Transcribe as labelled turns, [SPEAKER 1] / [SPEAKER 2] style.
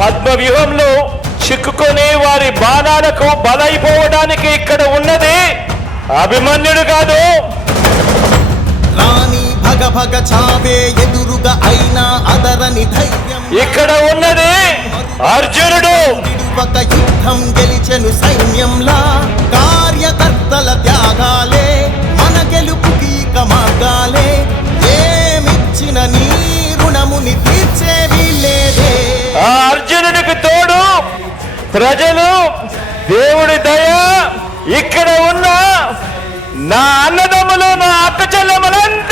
[SPEAKER 1] పద్మ వ్యూహంలో చిక్కుకొని వారి బాణాలకు బలైపోవడానికి ఇక్కడ ఉన్నది అభిమన్యుడు కాదు.
[SPEAKER 2] రాణి భగ భగ చావే ఎదురుగా అయినా అదరని ధైర్యం
[SPEAKER 1] ఇక్కడ ఉన్నది అర్జునుడు.
[SPEAKER 2] విడువక యుద్ధం గెలిచెను సైన్యంలా. కార్యకర్తల త్యాగాలే మన గెలుపుకి ఇక
[SPEAKER 1] ప్రజలు దేవుడి దయ ఇక్కడ ఉన్న నా అన్నదమ్ములు నా అక్క చెల్లెమ్మలందరూ